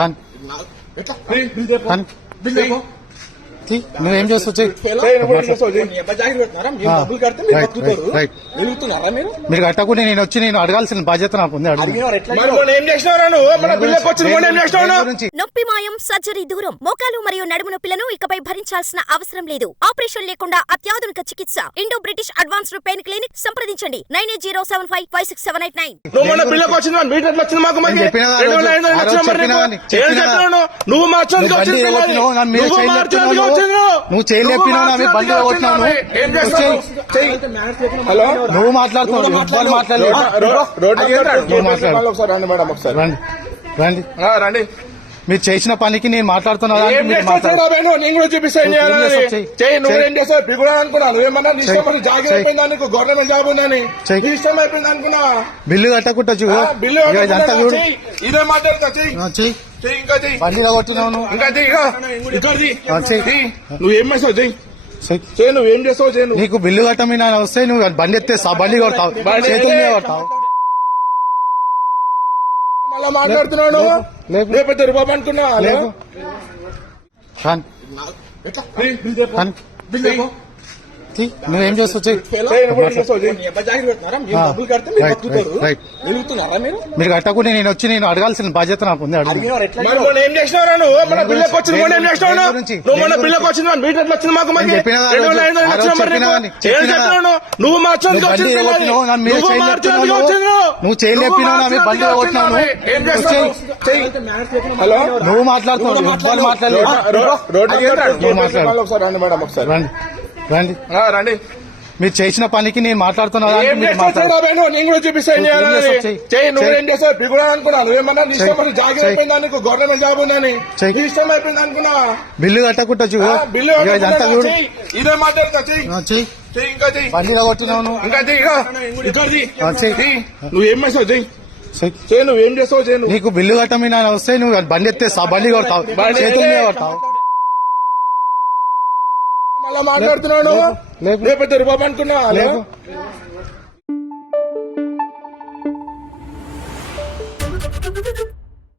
ఖాన్ ఖాన్ నువ్వేం చేస్తావు మీరు కట్టకుండా నేను వచ్చి నేను అడగాల్సిన బాధ్యత నాకు ఉంది. నొప్పి మాయం, సర్జరీ దూరం. మోకాలు మరియు నడుము నొప్పులను ఇకపై భరించాల్సిన అవసరం లేదు. ఆపరేషన్ లేకుండా అత్యాధునిక చికిత్స. Indo British advanced pain clinic. సంప్రదించండి 9807556789. నువ్వు చేయి లేపినావు, బండి కొట్టినావు. నువ్వు మాట్లాడుతున్నావు, రండి. మీరు చేసిన పనికి నేను మాట్లాడుతున్నా. బిల్లు కట్టకుండా బండి కొట్టినావు. నువ్వేం చేస్తావు చెయ్యి, నువ్వేం చేస్తావు చెయ్యి. నీకు బిల్లు కట్టమని వస్తే నువ్వు బండి ఎత్తేస్తావు, బండి కొడతావు, చేతుల మీద కొడతావు. మళ్ళా మాట్లాడుతున్నావు, లేకపోతే రుబాబు అనుకున్నావా? ఖాన్ ఖాన్ నువ్వేం చేస్తావు మీరు కట్టకుండా నేను వచ్చి నేను అడగాల్సిన బాధ్యత నాకు ఉంది. ఏం చేసినావు నువ్వు? మన పిల్లకి వచ్చింది ఏం చేసినావు నువ్వు? మన పిల్లకి వచ్చింది మీటర్ వచ్చింది మాకు నువ్వు నువ్వు చేయి లేపినావు, బండి కొట్టినావు. నువ్వు మాట్లాడుతున్నావు, రండి. మీరు చేసిన పనికి నేను మాట్లాడుతున్నా. నువ్వేం చేస్తావు అనుకున్నాను. ఏమన్నా జాగ్రత్త అయిపోయిందా నీకు? గవర్నమెంట్ జాబ్ ఉందని ఇష్టం అయిపోయింది అనుకున్నా. బిల్లు కట్టకుండా బిల్లు ఇదే మాట్లాడుతా బండి కొట్టినావు. నువ్వేం చేస్తావు చెయ్యి, నువ్వేం చేస్తావు చెయ్యి. నీకు బిల్లు కట్టమని వస్తే నువ్వు బండి ఎత్తేస్తావు, బండి కొడతావు, చేతుల మీద కొడతావు. మళ్ళా మాట్లాడుతున్నావు, లేకపోతే రుబాబు అనుకున్నావా?